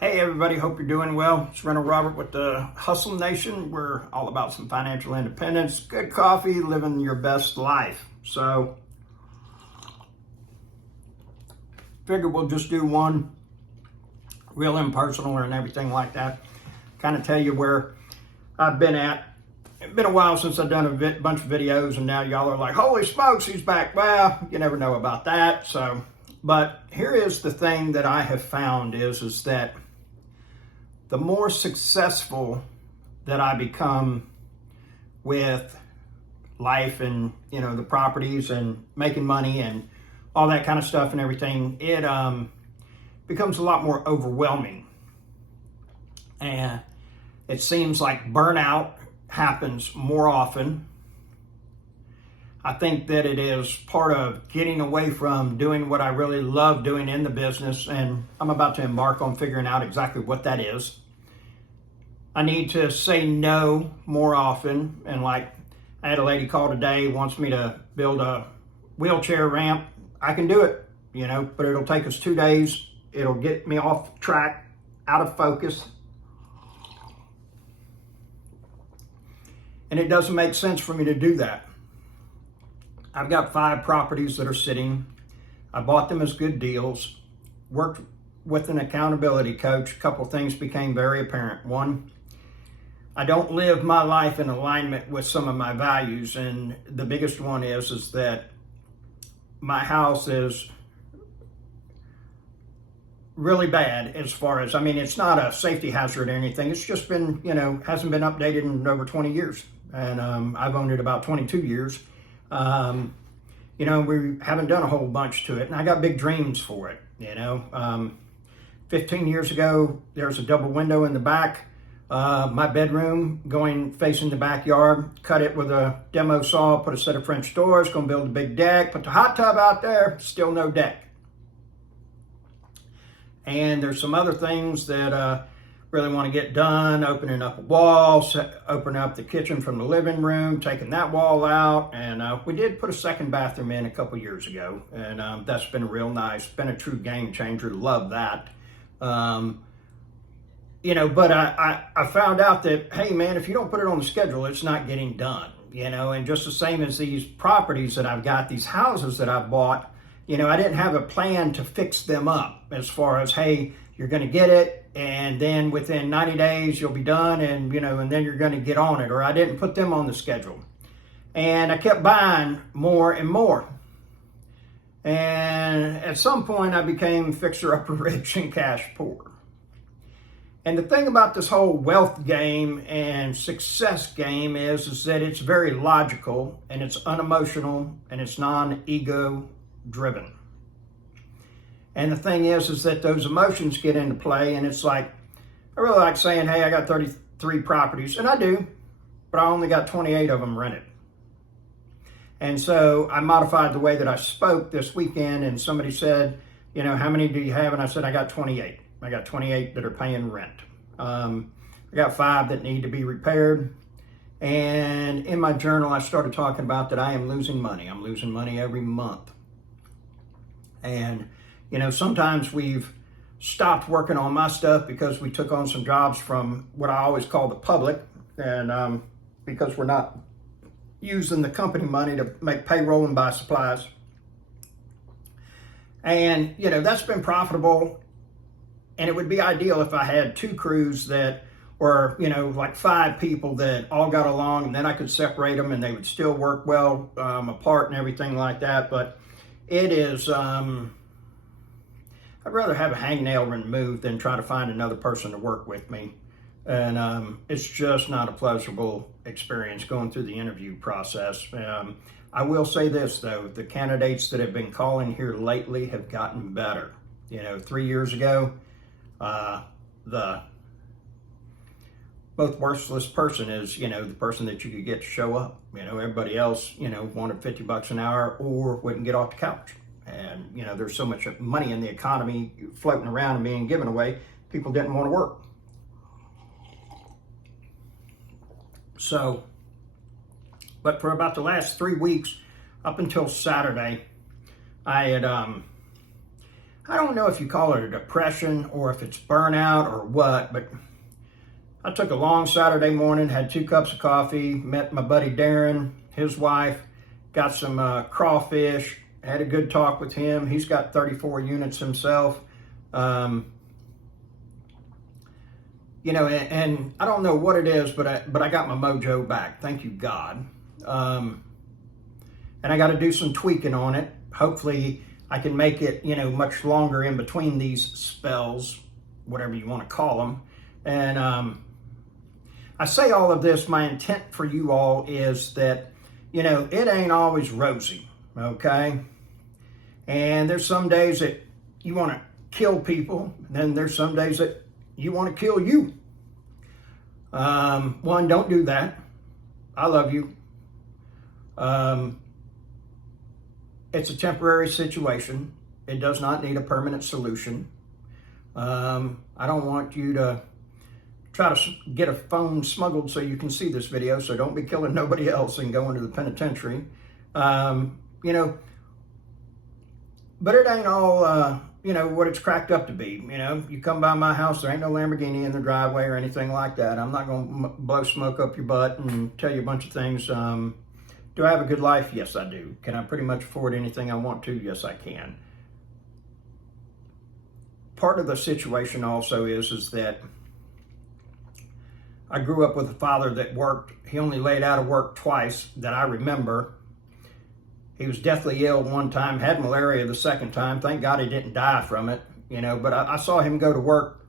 Hey everybody, hope you're doing well. It's Rental Robert with the Hustle Nation. We're all about some financial independence, good coffee, living your best life. So, figured we'll just do one real impersonal and everything like that. Kind of tell you where I've been at. It's been a while since I've done a bunch of videos, and now y'all are like, holy smokes, he's back. Well, you never know about that. So, but here is the thing that I have found is that the more successful that I become with life and, the properties and making money and all that kind of stuff and everything, it becomes a lot more overwhelming. And it seems like burnout happens more often. I think that it is part of getting away from doing what I really love doing in the business, and I'm about to embark on figuring out exactly what that is. I need to say no more often, and like I had a lady call today, wants me to build a wheelchair ramp. I can do it, but it'll take us 2 days. It'll get me off track, out of focus. And it doesn't make sense for me to do that. I've got 5 properties that are sitting. I bought them as good deals, worked with an accountability coach. A couple things became very apparent. One, I don't live my life in alignment with some of my values, and the biggest one is that my house is really bad as far as, it's not a safety hazard or anything. It's just been, hasn't been updated in over 20 years. And I've owned it about 22 years. We haven't done a whole bunch to it, and I got big dreams for it. 15 years ago, there's a double window in the back. My bedroom facing the backyard, cut it with a demo saw, put a set of French doors, gonna build a big deck, put the hot tub out there, still no deck. And there's some other things that really want to get done, opening up a wall, opening up the kitchen from the living room, taking that wall out. And we did put a second bathroom in a couple years ago, and that's been real nice, been a true game changer, love that. But I found out that, hey man, if you don't put it on the schedule, it's not getting done, and just the same as these properties that I've got, these houses that I've bought, I didn't have a plan to fix them up as far as, hey, you're going to get it, and then within 90 days you'll be done, and and then you're going to get on it. Or I didn't put them on the schedule, and I kept buying more and more. And at some point I became fixer-upper rich and cash poor. And the thing about this whole wealth game and success game is that it's very logical, and it's unemotional, and it's non-ego driven. And the thing is that those emotions get into play, and it's like, I really like saying, hey, I got 33 properties, and I do, but I only got 28 of them rented. And so I modified the way that I spoke this weekend, and somebody said, how many do you have? And I said, I got 28. I got 28 that are paying rent. I got 5 that need to be repaired. And in my journal, I started talking about that I am losing money. I'm losing money every month. And, sometimes we've stopped working on my stuff because we took on some jobs from what I always call the public. And because we're not using the company money to make payroll and buy supplies. And, that's been profitable. And it would be ideal if I had 2 crews that were, like 5 people that all got along, and then I could separate them and they would still work well apart and everything like that. But it is, I'd rather have a hangnail removed than try to find another person to work with me. And it's just not a pleasurable experience going through the interview process. I will say this, though, the candidates that have been calling here lately have gotten better. 3 years ago, the most worthless person is, the person that you could get to show up. Everybody else, wanted $50 an hour or wouldn't get off the couch. And, there's so much money in the economy floating around and being given away, people didn't want to work. So, but for about the last 3 weeks, up until Saturday, I I don't know if you call it a depression or if it's burnout or what, but I took a long Saturday morning, had 2 cups of coffee, met my buddy Darren, his wife, got some crawfish, had a good talk with him. He's got 34 units himself. You know, and I don't know what it is, but I got my mojo back. Thank you, God. And I got to do some tweaking on it. Hopefully I can make it, you know, much longer in between these spells, whatever you want to call them. And I say all of this, my intent for you all is that, you know, it ain't always rosy, okay? And there's some days that you want to kill people, then there's some days that you want to kill you. One, don't do that. I love you. It's a temporary situation. It does not need a permanent solution. I don't want you to try to get a phone smuggled so you can see this video, so don't be killing nobody else and going to the penitentiary. You know, but it ain't all, you know, what it's cracked up to be. You know, you come by my house, there ain't no Lamborghini in the driveway or anything like that. I'm not going to blow smoke up your butt and tell you a bunch of things. Do I have a good life? Yes, I do. Can I pretty much afford anything I want to? Yes, I can. Part of the situation also is that I grew up with a father that worked. He only laid out of work twice that I remember. He was deathly ill one time, had malaria the second time. Thank God he didn't die from it, you know, but I saw him go to work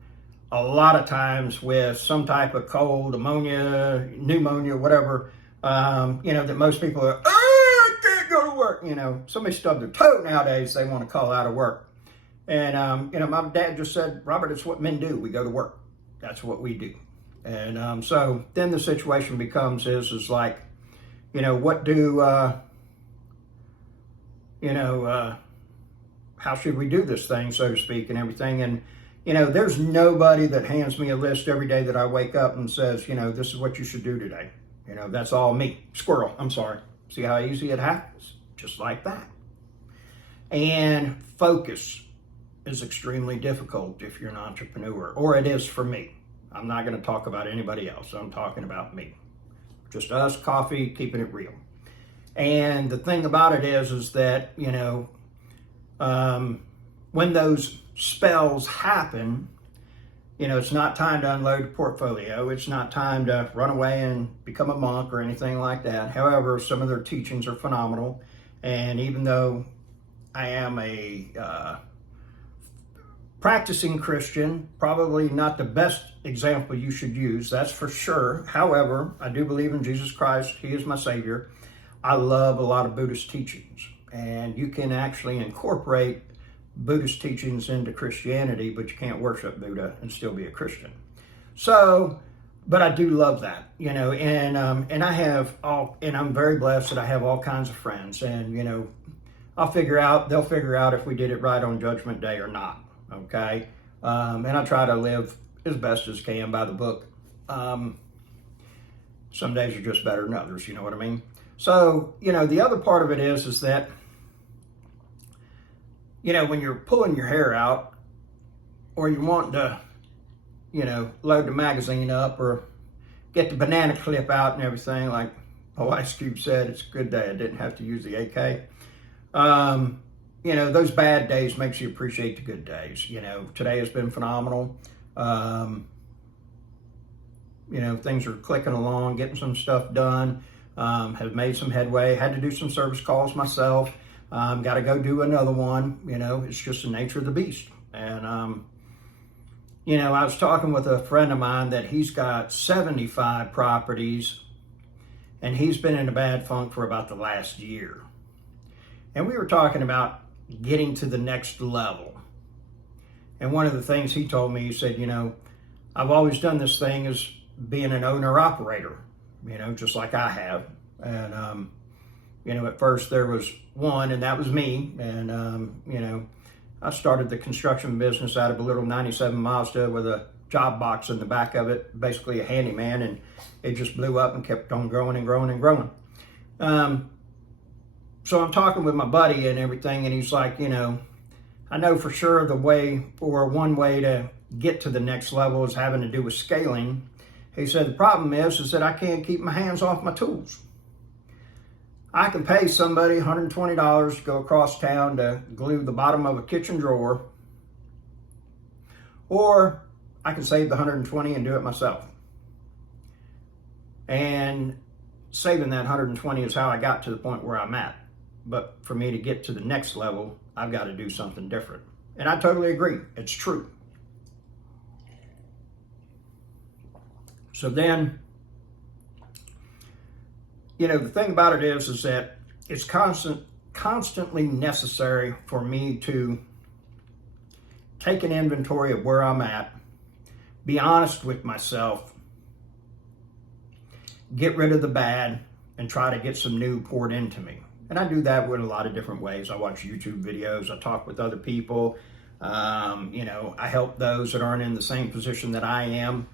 a lot of times with some type of cold, ammonia, pneumonia, whatever, you know, that most people are, I can't go to work. You know, somebody stubbed their toe nowadays, they want to call out of work. And, you know, my dad just said, Robert, it's what men do. We go to work. That's what we do. And so then the situation becomes is like, you know, what do, you know, how should we do this thing, so to speak, and everything. And, you know, there's nobody that hands me a list every day that I wake up and says, you know, this is what you should do today. You know, that's all me. Squirrel, I'm sorry. See how easy it happens? Just like that. And focus is extremely difficult if you're an entrepreneur, or it is for me. I'm not going to talk about anybody else. I'm talking about me. Just us, coffee, keeping it real. And the thing about it is that, you know, when those spells happen, you know, it's not time to unload a portfolio. It's not time to run away and become a monk or anything like that. However, some of their teachings are phenomenal. And even though I am a practicing Christian, probably not the best example you should use, that's for sure. However, I do believe in Jesus Christ. He is my Savior. I love a lot of Buddhist teachings, and you can actually incorporate Buddhist teachings into Christianity, but you can't worship Buddha and still be a Christian. So, but I do love that, you know, and I have all, and I'm very blessed that I have all kinds of friends, and, you know, they'll figure out if we did it right on Judgment Day or not, okay? And I try to live as best as can by the book. Some days are just better than others, you know what I mean? So, you know, the other part of it is that, you know, when you're pulling your hair out or you want to, you know, load the magazine up or get the banana clip out and everything, like Ice Cube said, it's a good day. I didn't have to use the AK. You know, those bad days makes you appreciate the good days. You know, today has been phenomenal. You know, things are clicking along, getting some stuff done. Have made some headway, had to do some service calls myself, got to go do another one. You know, it's just the nature of the beast. And, you know, I was talking with a friend of mine that he's got 75 properties and he's been in a bad funk for about the last year. And we were talking about getting to the next level. And one of the things he told me, he said, you know, I've always done this thing as being an owner-operator, you know, just like I have. And, you know, at first there was one, and that was me. And, you know, I started the construction business out of a little 97 Mazda with a job box in the back of it, basically a handyman, and it just blew up and kept on growing and growing and growing. So I'm talking with my buddy and everything, and he's like, you know, I know for sure the way, or one way to get to the next level is having to do with scaling. He said the problem is that I can't keep my hands off my tools. I can pay somebody $120 to go across town to glue the bottom of a kitchen drawer, or I can save the $120 and do it myself. And saving that $120 is how I got to the point where I'm at. But for me to get to the next level, I've got to do something different. And I totally agree. It's true. So then, the thing about it is that it's constantly necessary for me to take an inventory of where I'm at, be honest with myself, get rid of the bad, and try to get some new poured into me. And I do that with a lot of different ways. I watch YouTube videos, I talk with other people, I help those that aren't in the same position that I am.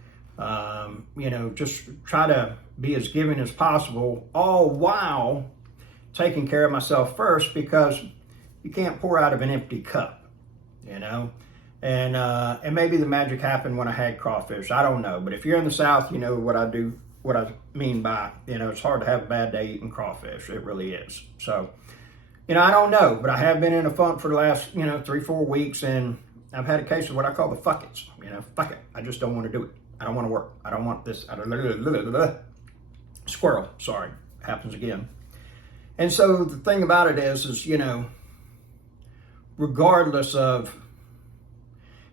Just try to be as giving as possible, all while taking care of myself first, because you can't pour out of an empty cup, And maybe the magic happened when I had crawfish. I don't know. But if you're in the South, you know what I mean by, it's hard to have a bad day eating crawfish. It really is. So, I don't know, but I have been in a funk for the last, 3-4 weeks, and I've had a case of what I call the fuck it's. Fuck it. I just don't want to do it. I don't want to work. I don't want this. Squirrel. Sorry. Happens again. And so the thing about it is, regardless of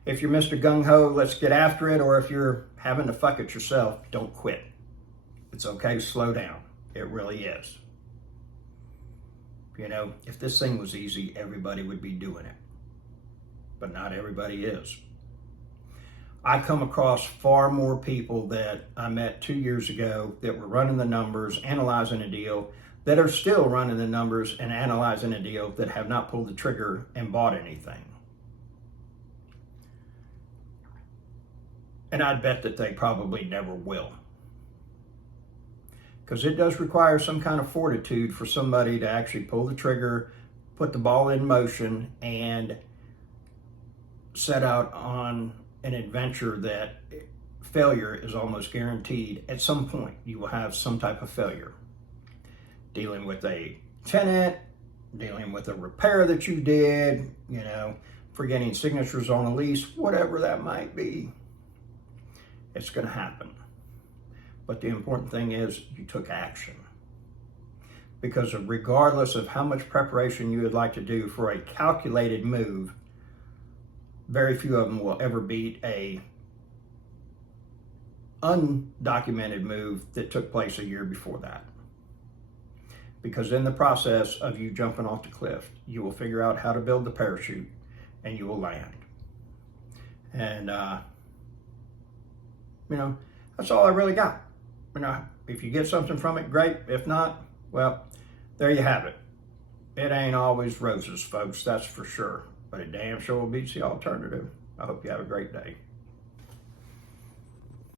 if you're Mr. Gung-Ho, let's get after it, or if you're having to fuck it yourself, don't quit. It's okay to slow down. It really is. If this thing was easy, everybody would be doing it. But not everybody is. I come across far more people that I met 2 years ago that were running the numbers, analyzing a deal, that are still running the numbers and analyzing a deal, that have not pulled the trigger and bought anything. And I'd bet that they probably never will. Because it does require some kind of fortitude for somebody to actually pull the trigger, put the ball in motion, and set out on an adventure that failure is almost guaranteed. At some point, you will have some type of failure. Dealing with a tenant, dealing with a repair that you did, forgetting signatures on a lease, whatever that might be. It's going to happen. But the important thing is you took action. Because regardless of how much preparation you would like to do for a calculated move, very few of them will ever beat a undocumented move that took place a year before that. Because in the process of you jumping off the cliff, you will figure out how to build the parachute and you will land. And, that's all I really got. If you get something from it, great. If not, well, there you have it. It ain't always roses, folks, that's for sure. But it damn sure beats the alternative. I hope you have a great day.